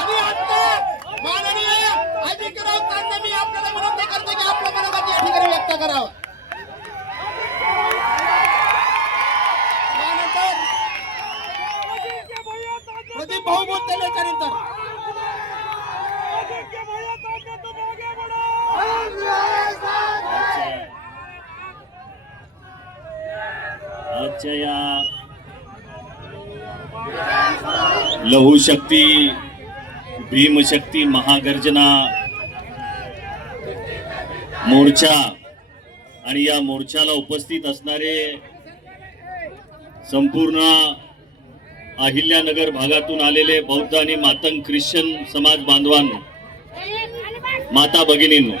आणि आता माननीय अधिकराव तांडे मी आपल्याला विनंती करतो की आपलं मनोगत या ठिकाणी व्यक्त करावं. त्यानंतर प्रदीप भाऊ बोलतील त्यानंतर. आजच्या या लहूशक्ती भीमशक्ती महागर्जना मोर्चा आणि या मोर्चाला उपस्थित असणारे संपूर्ण अहिल्यानगर भागातून आलेले बौद्ध आणि मातंग ख्रिश्चन समाज बांधवांनो, माता भगिनींनो,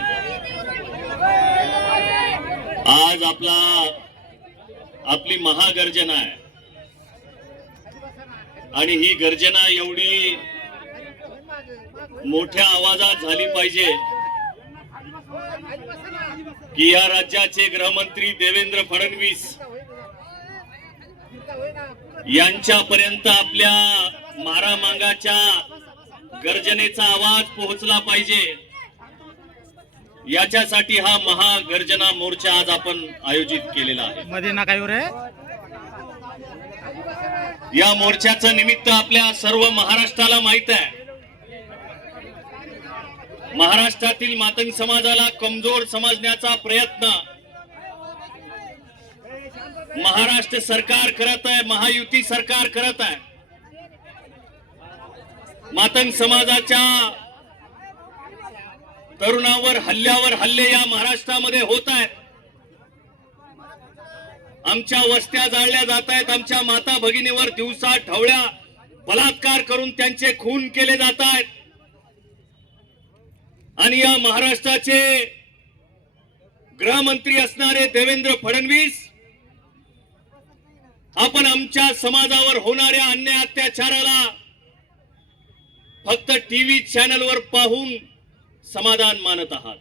आज आपली महागर्जना आहे आणि ही गर्जना एवढी मोठ्या आवाजात झाली पाहिजे की या राज्याचे गृहमंत्री देवेंद्र फडणवीस यांच्यापर्यंत आपल्या मारामांगाच्या गर्जनेचा आवाज पोहोचला पाहिजे. याच्यासाठी हा महागर्जना मोर्चा आज आपण आयोजित केलेला आहे. मध्ये ना काय रे या मोर्चाचं निमित्त आपल्या सर्व महाराष्ट्राला माहित आहे. महाराष्ट्रातील मातंग समाजाला कमजोर समजण्याचा प्रयत्न महाराष्ट्र सरकार करत आहे, महायुती सरकार करत आहे. मातंग समाजाच्या तरुणावर हल्ले या महाराष्ट्रामध्ये होत आहेत. आमच्या वस्त्या जाळल्या जात आहेत, आमच्या माता भगिनीवर दिवसा ढवळ्या बलात्कार करून त्यांचे खून केले जात आहेत. आणि या महाराष्ट्राचे गृहमंत्री असणारे देवेंद्र फडणवीस आपण आमच्या समाजावर होणाऱ्या अन्याय अत्याचाराला फक्त टीव्ही चॅनलवर पाहून समाधान मानत आहात.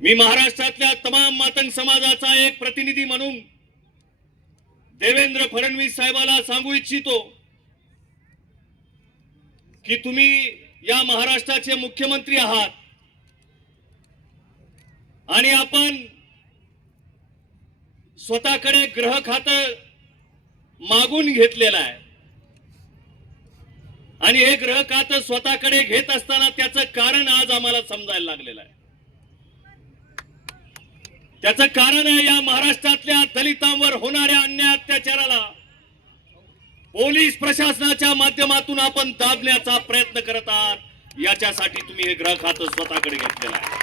मी महाराष्ट्रातल्या तमाम मातंग समाजाचा एक प्रतिनिधी म्हणून देवेंद्र फडणवीस साहेबाला सांगू इच्छितो की तुम्ही या महाराष्ट्राचे मुख्यमंत्री आहात आणि आपण स्वतःकडे गृह खातं मागून घेतलेलं आहे आणि हे गृह खातं स्वतःकडे घेत असताना त्याचं कारण आज आम्हाला समजायला लागलेलं आहे. त्याचं कारण आहे या महाराष्ट्रातल्या दलितांवर होणाऱ्या अन्याय अत्याचाराला पोलीस प्रशासनाच्या माध्यमातून आपण दाबण्याचा प्रयत्न करत आहात. याच्यासाठी तुम्ही हे गृह खातं स्वतःकडे घेतलेलं आहे.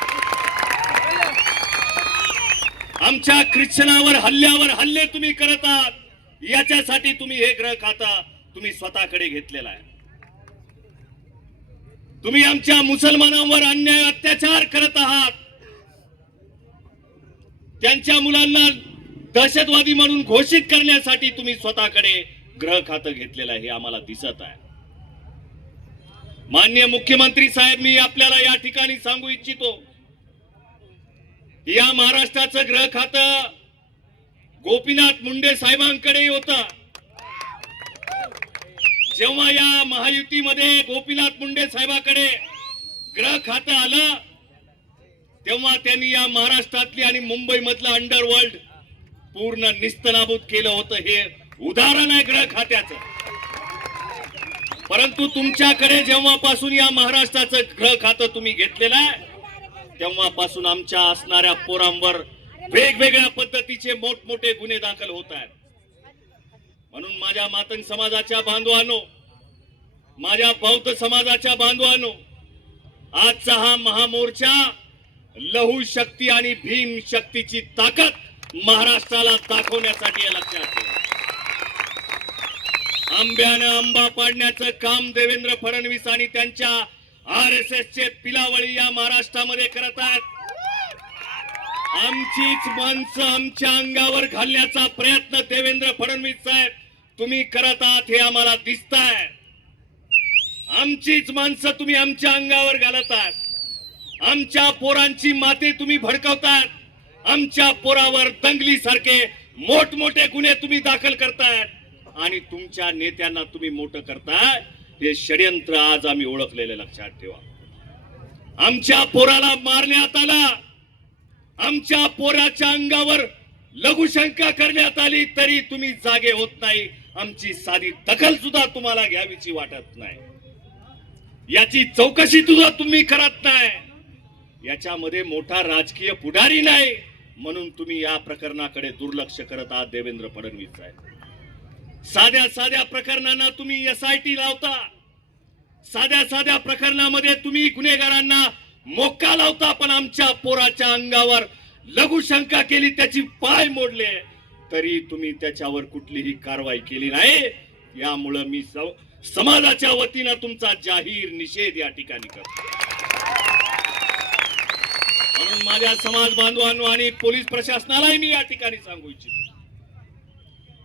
आमच्या ख्रिश्चनावर हल्ले तुम्ही करत आहात. याच्यासाठी तुम्ही हे गृह खातं तुम्ही स्वतःकडे घेतलेलं आहे. तुम्ही आमच्या मुसलमानांवर अन्याय अत्याचार करत आहात. त्यांच्या मुलांना दहशतवादी म्हणून घोषित करण्यासाठी तुम्ही स्वतःकडे गृह खातं घेतलेलं आहे. हे आम्हाला दिसत आहे. माननीय मुख्यमंत्री साहेब, मी आपल्याला या ठिकाणी सांगू इच्छितो, या महाराष्ट्राचं गृह खातं गोपीनाथ मुंडे साहेबांकडे होतं. जेव्हा या महायुतीमध्ये गोपीनाथ मुंडे साहेबांकडे गृह खातं आलं तेव्हा त्यांनी या महाराष्ट्रातली आणि मुंबई मधलं अंडरवर्ल्ड पूर्ण निस्तनाबूत केलं होतं. हे उदाहरण आहे गृह खात्याचं. परंतु तुमच्याकडे जेव्हापासून या महाराष्ट्राचं गृह खातं तुम्ही घेतलेलं आहे तेव्हापासून आमच्या असणाऱ्या पोरांवर वेगवेगळ्या पद्धतीचे मोठमोठे गुन्हे दाखल होत आहेत. म्हणून माझ्या मातंग समाजाच्या बांधवांनो, माझ्या बौद्ध समाजाच्या बांधवांनो, आजचा हा महामोर्चा लहू शक्ती आणि भीम शक्तीची ताकद महाराष्ट्राला दाखवण्यासाठी आहे. लक्षात ठेवा, आंब्यानं आंबा पाडण्याचं काम देवेंद्र फडणवीस आणि त्यांच्या RSS चे पिलावळी या महाराष्ट्रामध्ये करत आहेत. आमचीच माणसं आमच्या अंगावर घालण्याचा प्रयत्न देवेंद्र फडणवीस साहेब तुम्ही करत आहात. हे आम्हाला दिसत आहे. आमचीच माणसं तुम्ही आमच्या अंगावर घालत आहात. आमच्या पोरांची माती तुम्ही भडकवतात. आमच्या पोरावर दंगली सारखे मोठमोठे गुन्हे तुम्ही दाखल करतायत. आणि तुमच्या नेत्यांना तुम्ही मोठं करताय, हे षडयंत्र आज आम्ही ओळखलेले लक्षात ठेवा. आमच्या पोराला मारण्यात आला, आमच्या पोराच्या अंगावर लघुशंका करण्यात आली, तरी तुम्ही जागे होत नाही. आमची साधी दखल सुद्धा तुम्हाला घ्यावीची वाटत नाही. याची चौकशी सुद्धा तुम्ही करत नाही. याच्यामध्ये मोठा राजकीय पुढारी नाही म्हणून तुम्ही या प्रकरणाकडे दुर्लक्ष करत आहात. देवेंद्र फडणवीस साहेब, साध्या साध्या प्रकरणांना तुम्ही SIT लावता, साध्या साध्या प्रकरणामध्ये तुम्ही गुन्हेगारांना मोक्का लावता, पण आमच्या पोराच्या अंगावर लघुशंका केली, त्याची पाय मोडले, तरी तुम्ही त्याच्यावर कुठलीही कारवाई केली नाही. यामुळे मी समाजाच्या वतीनं तुमचा जाहीर निषेध या ठिकाणी करतो. म्हणून माझ्या समाज बांधवांनो आणि पोलीस प्रशासनालाही मी या ठिकाणी सांगू इच्छितो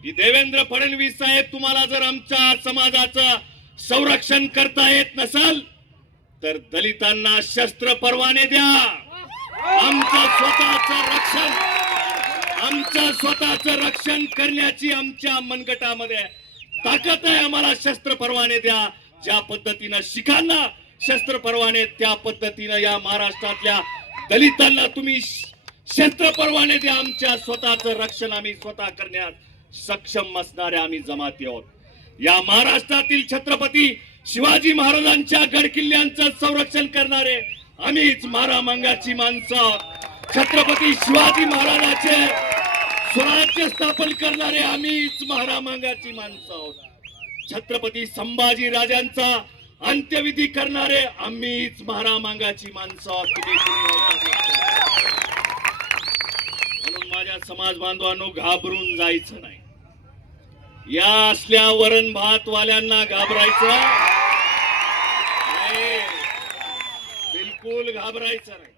की देवेंद्र फडणवीस साहेब, तुम्हाला जर आमच्या समाजाचं संरक्षण करता येत नसेल तर दलितांना शस्त्र परवाने द्या. आमचं स्वतःचं रक्षण करण्याची आमच्या मनगटामध्ये ताकद आहे. आम्हाला शस्त्र परवाने द्या. ज्या पद्धतीनं शिखांना शस्त्र परवाने, त्या पद्धतीनं या महाराष्ट्रातल्या दलितांना तुम्ही शस्त्र परवाने द्या. आमच्या स्वतःचं रक्षण आम्ही स्वतः करण्यास सक्षम असणारे आम्ही जमाती आहोत. या महाराष्ट्रातील छत्रपती शिवाजी महाराजांच्या गडकिल्ल्यांचं संरक्षण करणारे आम्हीच महारामांगाची माणसं. छत्रपती शिवाजी महाराजांचे स्वराज्य स्थापन करणारे आम्हीच महारामांगाची माणसं आहोत. छत्रपती संभाजी राजांचा अंत्यविधी करणारे आम्हीच महारामांगाची माणसं आहोत. म्हणून माझ्या समाज बांधवांनो, घाबरून जायचं नाही. या असल्या वरण भात वाल्यांना घाबरायचं नाही, बिलकुल घाबरायचं नाही.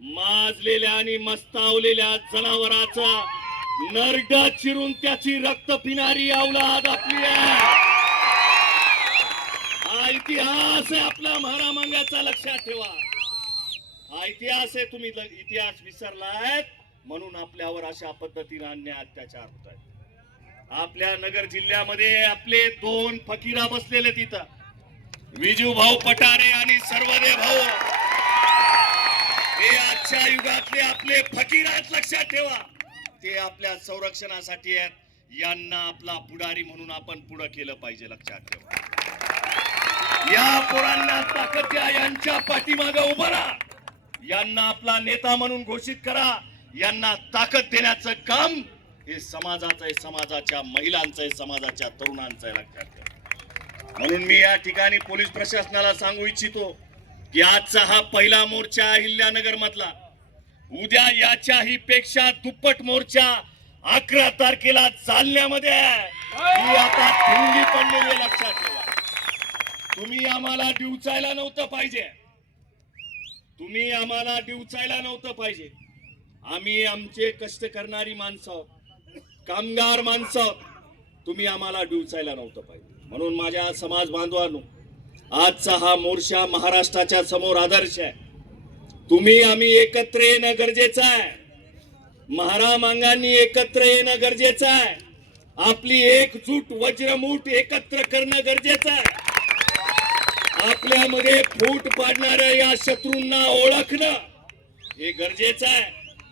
माजलेल्या आणि मस्तावलेल्या जनावराचा नरड चिरून त्याची रक्त पिणारी अवलाद आपली आहे. हा इतिहास आहे आपला महारामांगाचा, लक्षात ठेवा. हा इतिहास आहे. तुम्ही इतिहास विसरलाय म्हणून आपल्यावर अशा पद्धतीने अन्याय अत्याचार होत आहेत. आपल्या नगर जिल्ह्यामध्ये आपले 2 फकीरा बसलेले तिथं, विजू भाऊ पटारे आणि सर्वदेव भाऊ. हे आजच्या युगातले आपले फकीर आहेत, लक्षात ठेवा. ते आपल्या संरक्षणासाठी आहेत. यांना आपला पुढारी म्हणून आपण पुढे केलं पाहिजे, लक्षात ठेवा. या पोरांना ताकद द्या, यांच्या पाठीमागे उभं राहा, यांना आपला नेता म्हणून घोषित करा. यांना ताकद देण्याचं काम हे समाजाचं आहे, समाजाच्या महिलांचं आहे, समाजाच्या तरुणांचं आहे, लक्षात ठेवा. म्हणून मी या ठिकाणी पोलीस प्रशासनाला सांगू इच्छितो की आजचा हा पहिला मोर्चा अहिल्यानगर मधला, उद्या याच्याही पेक्षा दुप्पट मोर्चा 11 तारखेला जालन्यामध्ये आहे. ही आता ठिंगी पडलेली आहे, लक्षात ठेवा. तुम्ही आम्हाला डिवचायला नव्हतं पाहिजे, तुम्ही आम्हाला डिवचायला नव्हतं पाहिजे. आम्ही आमचे कष्ट करणारी माणसं आहोत, कामगार माणसं आहोत. तुम्ही आम्हाला डिवचायला नव्हतं पाहिजे. म्हणून माझ्या समाज बांधवांनो, आजचा हा मोर्चा महाराष्ट्राच्या समोर आदर्श आहे. तुम्ही आम्ही एकत्र येणं गरजेचं आहे. महारामांगांनी एकत्र येणं गरजेचं आहे. आपली एकजूट वज्रमूठ एकत्र करणं गरजेचं आहे. आपल्यामध्ये फूट पाडणाऱ्या या शत्रूंना ओळखणं हे गरजेचं आहे.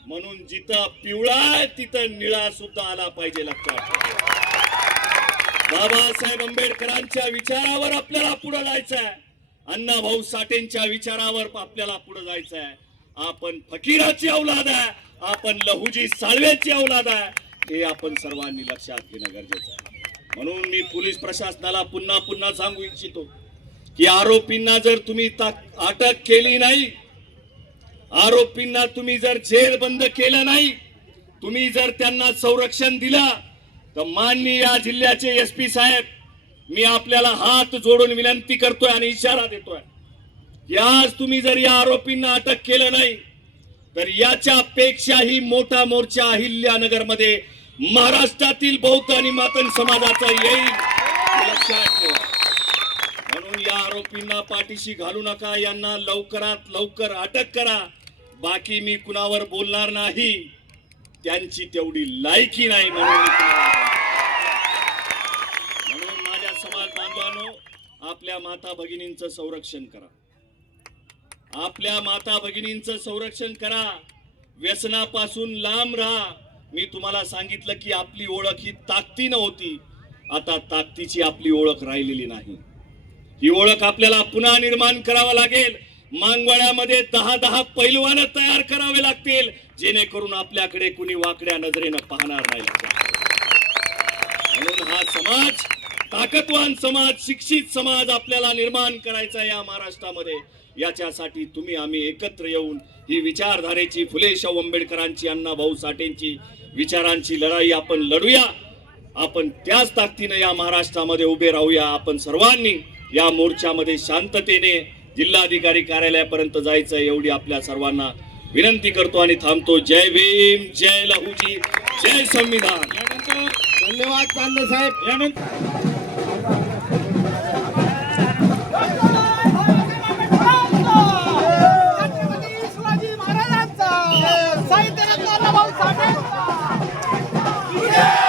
म्हणून जिथं पिवळा तिथं निळा सुद्धा आला पाहिजे, लक्षात. बाबासाहेब आंबेडकरांच्या विचारावर आपल्याला पुढे जायचं आहे. अण्णाभाऊ साठेंच्या विचारावर आपल्याला पुढे जायचं आहे. आपण फकीराची औलाद आहे, आपण लहुजी साळवेची औलाद आहे, हे आपण सर्वांनी लक्षात घेणं गरजेचं आहे. म्हणून मी पोलीस प्रशासनाला पुन्हा पुन्हा सांगू इच्छितो की आरोपींना जर तुम्ही अटक केली नाही, आरोपींना तुम्ही जर जेल बंद केलं नाही, तुम्ही जर त्यांना संरक्षण दिलं, तर माननीय या जिल्ह्याचे SP साहेब, मी आपल्याला हात जोडून विनंती करतोय आणि इशारा देतोय की आज तुम्ही जर या आरोपींना अटक केलं नाही तर याच्यापेक्षाही मोठा मोर्चा अहिल्यानगर मध्ये महाराष्ट्रातील बौद्ध आणि मातन समाजाचा येईल, लक्षात ठेवा. म्हणून या आरोपींना पाठीशी घालू नका, यांना लवकरात लवकर अटक करा. बाकी मी कुणावर बोलणार नाही, त्यांची तेवढी लायकी नाही. म्हणून आपल्या माता भगिनींचं संरक्षण करा, आपल्या माता भगिनींचं संरक्षण करा, व्यसनापासून लांब राहा. मी तुम्हाला सांगितलं की आपली ओळख ही ताकदीनं होती, आता ताकदीची आपली ओळख राहिलेली नाही. ही ओळख आपल्याला पुन्हा निर्माण करावा लागेल. मांगवळ्यामध्ये 10 पैलवान तयार करावे लागतील, जेणेकरून आपल्याकडे कुणी वाकड्या नजरेनं पाहणार नाही. म्हणून हा समाज, ताकदवान समाज, शिक्षित समाज आपल्याला निर्माण करायचा या महाराष्ट्रामध्ये. याच्यासाठी तुम्ही आम्ही एकत्र येऊन ही विचारधारेची, फुले शाहू आंबेडकरांची, अण्णाभाऊ साठेंची विचारांची लढाई आपण लढूया. आपण त्याच ताकदीने या महाराष्ट्रामध्ये उभे राहूया. आपण सर्वांनी या मोर्चामध्ये शांततेने जिल्हाधिकारी कार्यालयापर्यंत जायचं, एवढी आपल्या सर्वांना विनंती करतो आणि थांबतो. जय भीम, जय लहूजी, जय संविधान. धन्यवाद चांदे साहेब. यानंतर छत्रपती शिवाजी महाराजांचा, साहित्यरत्न अण्णाभाऊ साठेंचा. जय